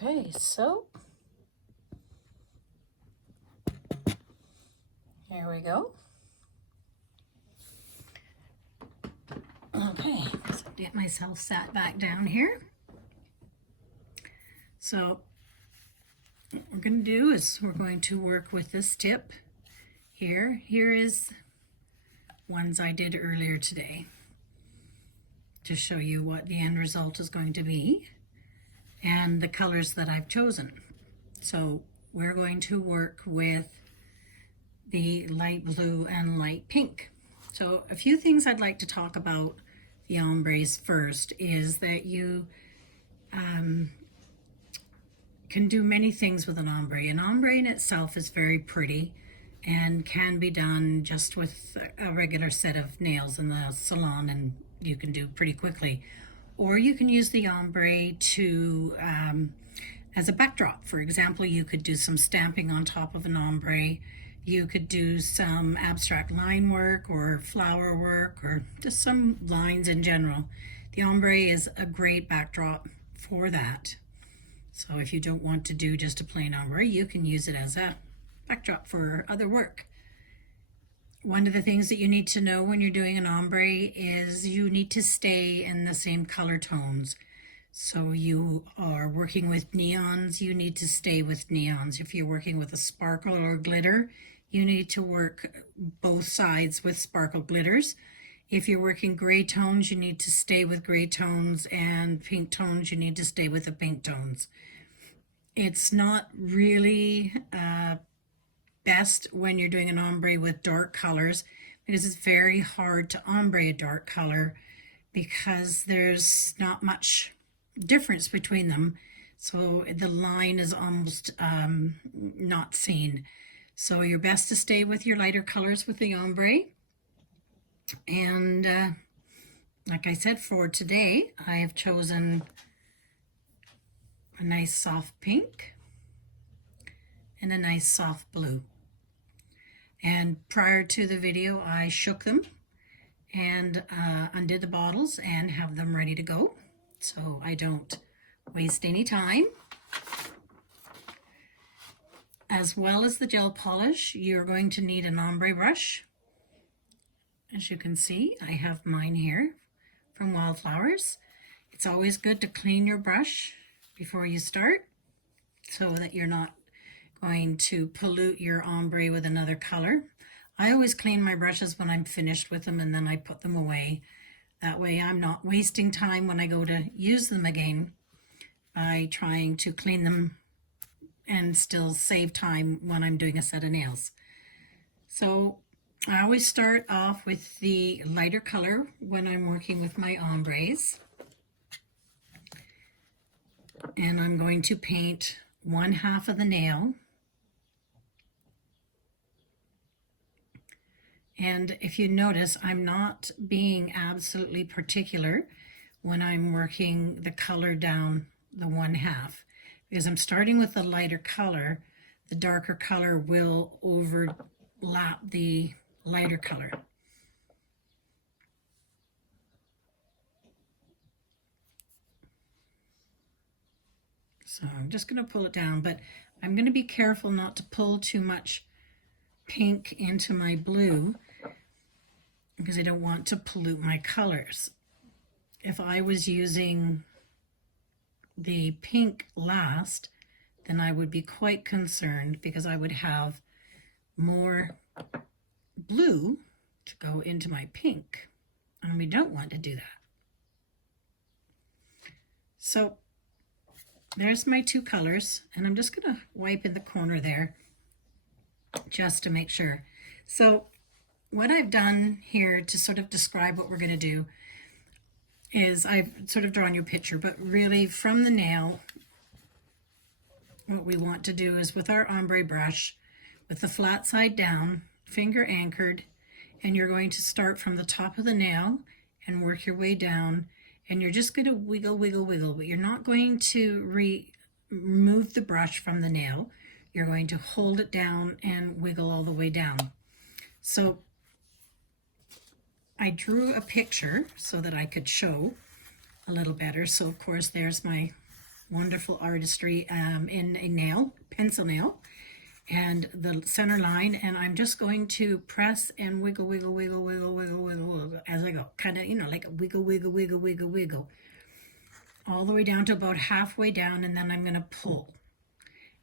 Okay, so here we go. Okay, so get myself sat back down here. So what we're going to do is we're going to work with this tip here. Here is ones I did earlier today to show you what the end result is going to be and the colors that I've chosen. So we're going to work with the light blue and light pink. So a few things I'd like to talk about the ombres first is that you can do many things with an ombre. An ombre in itself is very pretty and can be done just with a regular set of nails in the salon, and you can do pretty quickly. Or you can use the ombre to as a backdrop. For example, you could do some stamping on top of an ombre. You could do some abstract line work or flower work or just some lines in general. The ombre is a great backdrop for that. So if you don't want to do just a plain ombre, you can use it as a backdrop for other work. One of the things that you need to know when you're doing an ombre is you need to stay in the same color tones. So you are working with neons, you need to stay with neons. If you're working with a sparkle or glitter, you need to work both sides with sparkle glitters. If you're working gray tones, you need to stay with gray tones, and pink tones, you need to stay with the pink tones. It's not really best when you're doing an ombre with dark colors, because it's very hard to ombre a dark color because there's not much difference between them. So the line is almost not seen. So you're best to stay with your lighter colors with the ombre. And like I said, for today, I have chosen a nice soft pink and a nice soft blue. And prior to the video, I shook them and undid the bottles and have them ready to go, so I don't waste any time. As well as the gel polish, you're going to need an ombre brush. As you can see, I have mine here from Wildflowers. It's always good to clean your brush before you start so that you're not going to pollute your ombre with another color. I always clean my brushes when I'm finished with them, and then I put them away. That way I'm not wasting time when I go to use them again by trying to clean them and still save time when I'm doing a set of nails. So I always start off with the lighter color when I'm working with my ombres. And I'm going to paint one half of the nail. And if you notice, I'm not being absolutely particular when I'm working the color down the one half, because I'm starting with the lighter color. The darker color will overlap the lighter color. So I'm just going to pull it down, but I'm going to be careful not to pull too much pink into my blue because I don't want to pollute my colors. If I was using the pink last, then I would be quite concerned because I would have more blue to go into my pink, and we don't want to do that. So there's my two colors, and I'm just going to wipe in the corner there just to make sure. So what I've done here to sort of describe what we're going to do is I've sort of drawn you a picture, but really from the nail, what we want to do is with our ombre brush, with the flat side down, finger anchored, and you're going to start from the top of the nail and work your way down, and you're just going to wiggle, wiggle, wiggle, but you're not going to remove the brush from the nail. You're going to hold it down and wiggle all the way down. So I drew a picture so that I could show a little better. So of course there's my wonderful artistry in a nail, pencil nail, and the center line, and I'm just going to press and wiggle, wiggle, wiggle, wiggle, wiggle, wiggle, wiggle as I go. Kind of, you know, like a wiggle, wiggle, wiggle, wiggle, wiggle. All the way down to about halfway down, and then I'm going to pull.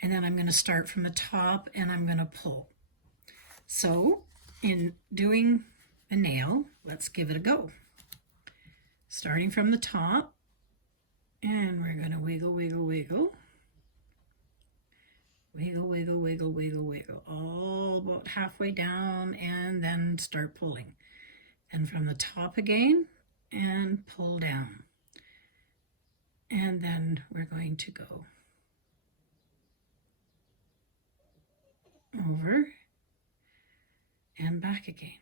And then I'm going to start from the top, and I'm going to pull. So, in doing a nail, let's give it a go. Starting from the top, and we're going to wiggle, wiggle, wiggle. Wiggle, wiggle, wiggle, wiggle, wiggle, all about halfway down, and then start pulling. And from the top again, and pull down. And then we're going to go over and back again.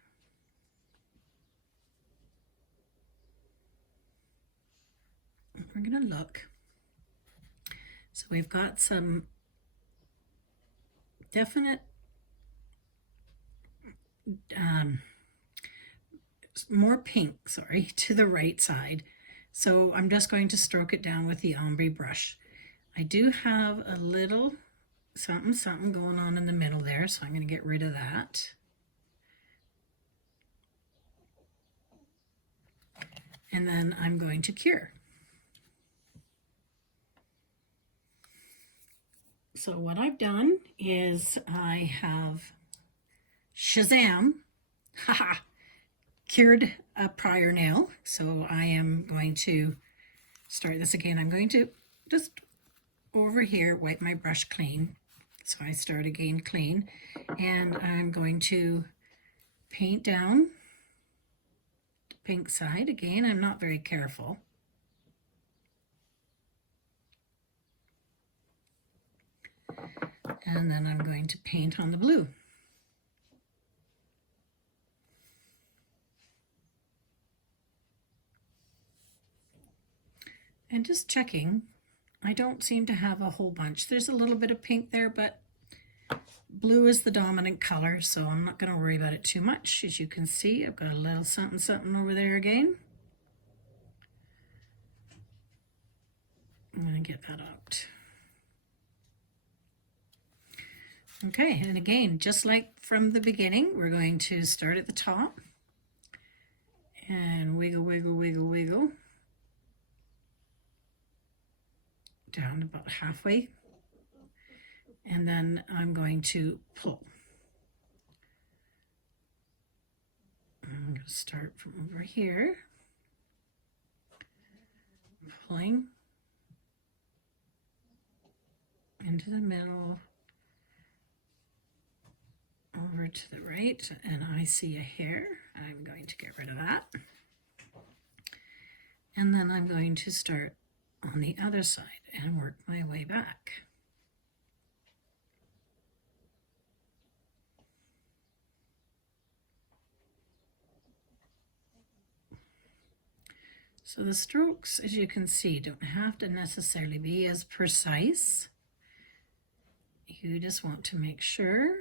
We're going to look. So we've got some definite more pink, sorry, to the right side. So I'm just going to stroke it down with the ombre brush. I do have a little something going on in the middle there, so I'm going to get rid of that. And then I'm going to cure. So what I've done is I have Shazam, haha, cured a prior nail. So I am going to start this again. I'm going to just over here wipe my brush clean. So I start again clean, and I'm going to paint down the pink side. Again, I'm not very careful. And then I'm going to paint on the blue. And just checking, I don't seem to have a whole bunch. There's a little bit of pink there, but blue is the dominant color, so I'm not going to worry about it too much. As you can see, I've got a little something over there again. I'm going to get that out. Okay, and again, just like from the beginning, we're going to start at the top and wiggle, wiggle, wiggle, wiggle down about halfway, and then I'm going to pull. I'm going to start from over here, pulling into the middle, over to the right, and I see a hair. I'm going to get rid of that. And then I'm going to start on the other side and work my way back. So the strokes, as you can see, don't have to necessarily be as precise. You just want to make sure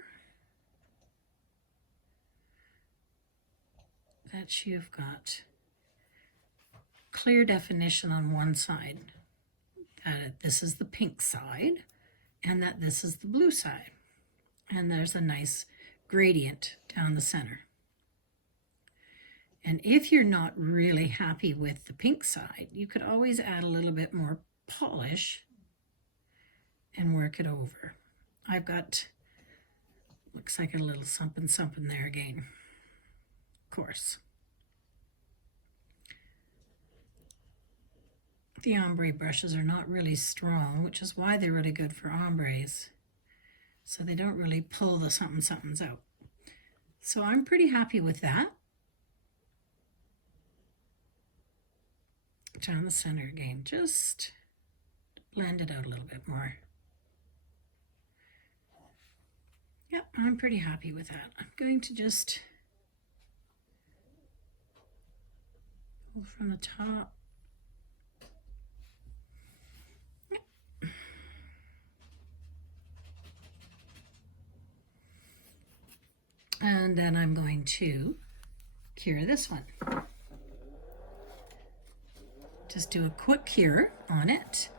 that you've got clear definition on one side, that this is the pink side and that this is the blue side. And there's a nice gradient down the center. And if you're not really happy with the pink side, you could always add a little bit more polish and work it over. I've got, looks like a little something there again. Of course. The ombre brushes are not really strong, which is why they're really good for ombres. So they don't really pull the somethings out. So I'm pretty happy with that. Down the center again, just blend it out a little bit more. Yep, I'm pretty happy with that. I'm going to just go from the top. Yep. And then I'm going to cure this one. Just do a quick cure on it,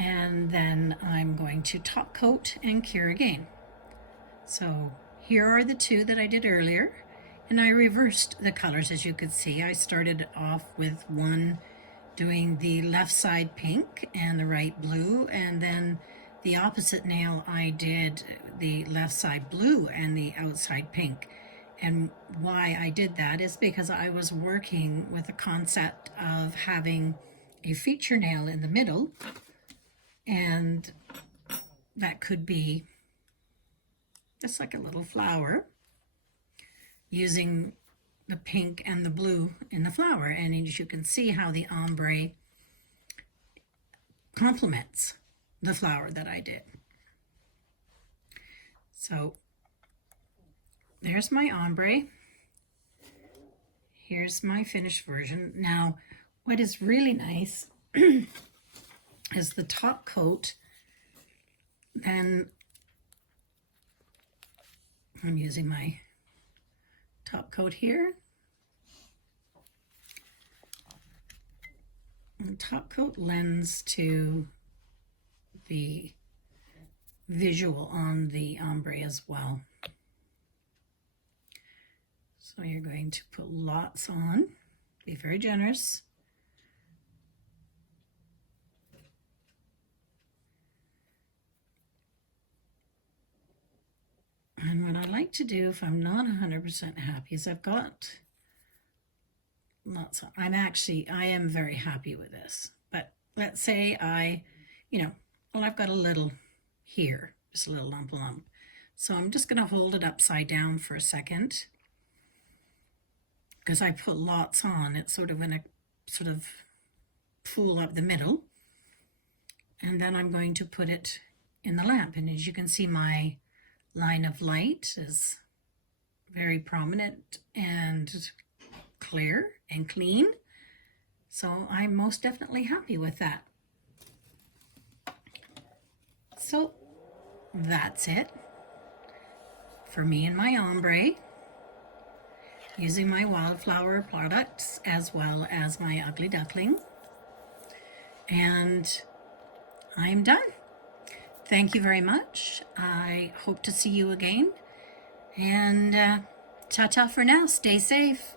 and then I'm going to top coat and cure again. So here are the two that I did earlier, and I reversed the colors. As you could see, I started off with one doing the left side pink and the right blue, and then the opposite nail I did the left side blue and the outside pink. And why I did that is because I was working with the concept of having a feature nail in the middle, and that could be just like a little flower using the pink and the blue in the flower. And as you can see how the ombre complements the flower that I did. So there's my ombre. Here's my finished version. Now, what is really nice is the top coat. Then I'm using my top coat here. And top coat lends to the visual on the ombre as well. So you're going to put lots on. Be very generous. And what I like to do if I'm not 100% happy is I've got lots of, I am very happy with this. But let's say I've got a little here, just a little lump. So I'm just going to hold it upside down for a second. Because I put lots on, it's sort of going to pool up the middle. And then I'm going to put it in the lamp. And as you can see, my line of light is very prominent and clear and clean. So I'm most definitely happy with that. So that's it for me and my ombre, using my wildflower products as well as my ugly duckling. And I'm done. Thank you very much. I hope to see you again. And ta-ta for now. Stay safe.